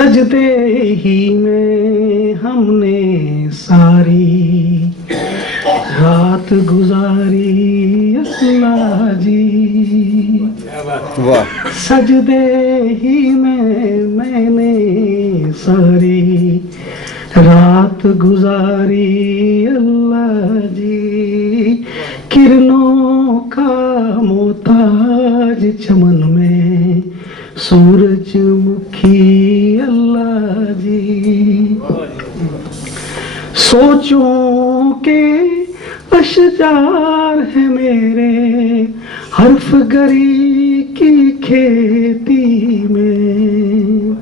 سجدے ہی میں ہم نے ساری رات گزاری اللہ جی، سجدے ہی میں نے ساری رات گزاری اللہ جی، کرنوں کا محتاج چمن میں سورج مکھی اللہ جی، سوچوں کے اشجار ہے میرے حرف گری کی کھیتی میں،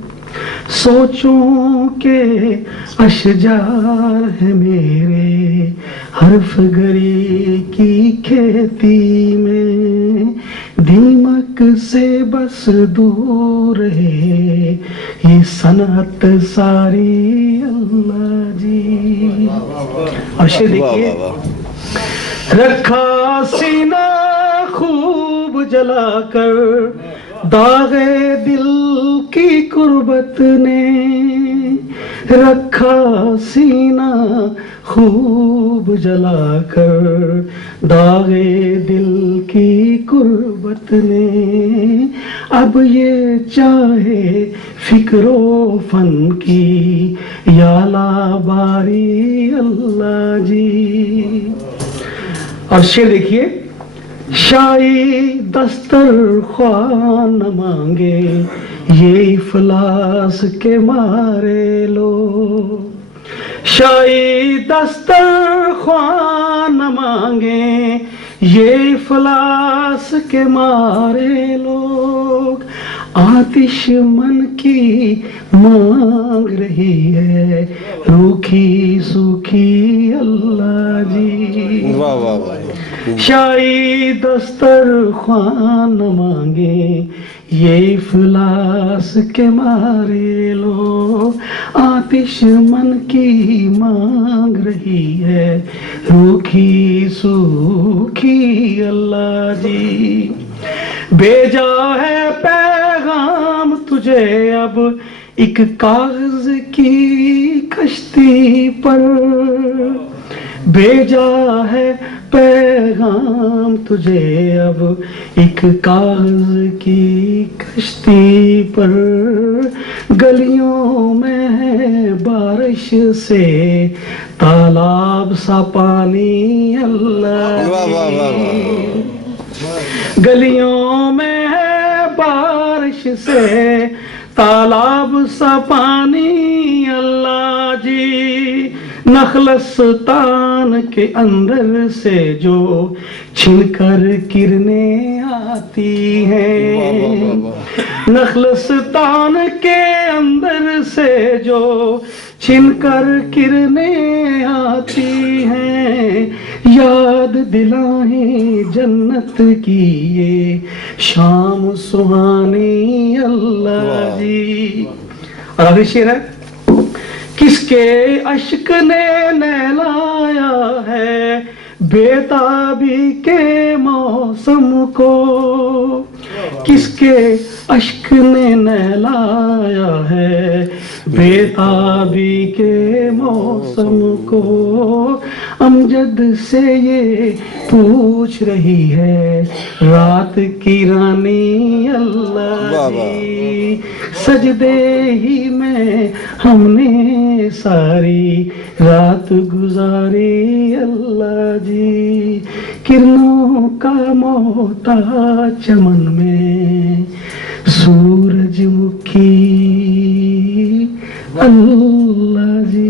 سوچوں کے اشجار ہے میرے حرف گری کی کھیتی میں، دیمک سے بس دور ہے یہ صنعت ساری اللہ جی۔ اور شعر دیکھیے، رکھا سینہ خوب جلا کر داغ دل کی قربت نے، رکھا سینہ خوب جلا کر داغ دل کی قربت نے، اب یہ چاہے فکر و فن کی یا لاباری اللہ جی۔ اور شعر دیکھیے، شاہی دسترخوان نہ مانگے یہ افلاس کے مارے لو، شاہی دسترخوان نہ مانگے یہ افلاس کے مارے لوگ، آتش من کی مانگ رہی ہے روکھی سوکھی اللہ جی، شاہی دسترخوان نہ مانگے یہ افلاس کے مارے لو، آتش من کی مانگ رہی ہے روکھی سوکھی اللہ جی، بھیجا ہے پیغام تجھے اب ایک کاغذ کی کشتی پر، بھیجا ہے پیغام تجھے اب ایک کاغذ کی کشتی پر، گلیوں میں ہے بارش سے تالاب سا پانی اللہ جی، گلیوں میں ہے بارش سے تالاب سا پانی اللہ جی، نخلستان کے اندر سے جو چھن کر کرنیں آتی ہیں، نخلستان کے اندر سے جو چھن کر کرنیں آتی ہیں، یاد دلائیں جنت کی یہ شام سہانی اللہ جی۔ اور آگے شعر ہے، کس کے اشک نے نہلایا ہے بیتابی کے موسم کو، کس کے اشک نے نہلایا ہے بیتابی کے موسم کو، امجد سے یہ پوچھ رہی ہے رات کی رانی اللہ جی، سجدے ہی میں ہم نے ساری رات گزاری اللہ جی، کرنوں کا محتاج چمن میں سورج مکھی اللہ جی۔